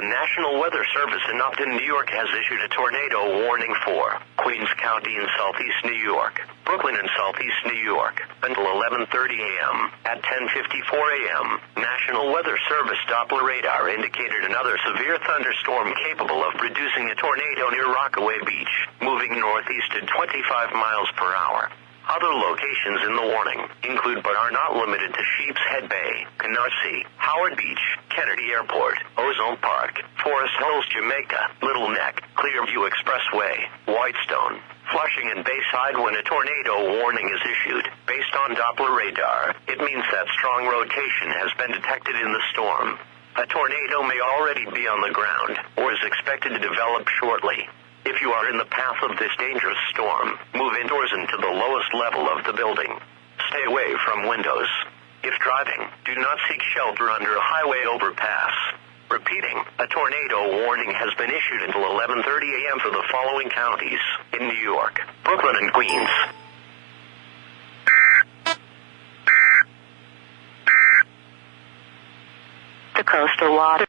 The National Weather Service in Upton, New York has issued a tornado warning for Queens County in southeast New York, Brooklyn in southeast New York, until 11:30 a.m. At 10:54 a.m., National Weather Service Doppler radar indicated another severe thunderstorm capable of producing a tornado near Rockaway Beach, moving northeast at 25 miles per hour. Other locations in the warning include but are not limited to Sheep's Head Bay, Canarsie, Howard Beach, Kennedy Airport, Ozone Park, Forest Hills, Jamaica, Little Neck, Clearview Expressway, Whitestone, Flushing, and Bayside. When a tornado warning is issued, based on Doppler radar, it means that strong rotation has been detected in the storm. A tornado may already be on the ground or is expected to develop shortly. If you are in the path of this dangerous storm, move indoors and to the lowest level of the building. Stay away from windows. If driving, do not seek shelter under a highway overpass. Repeating, a tornado warning has been issued until 11:30 a.m. for the following counties in New York, Brooklyn, and Queens. The coastal water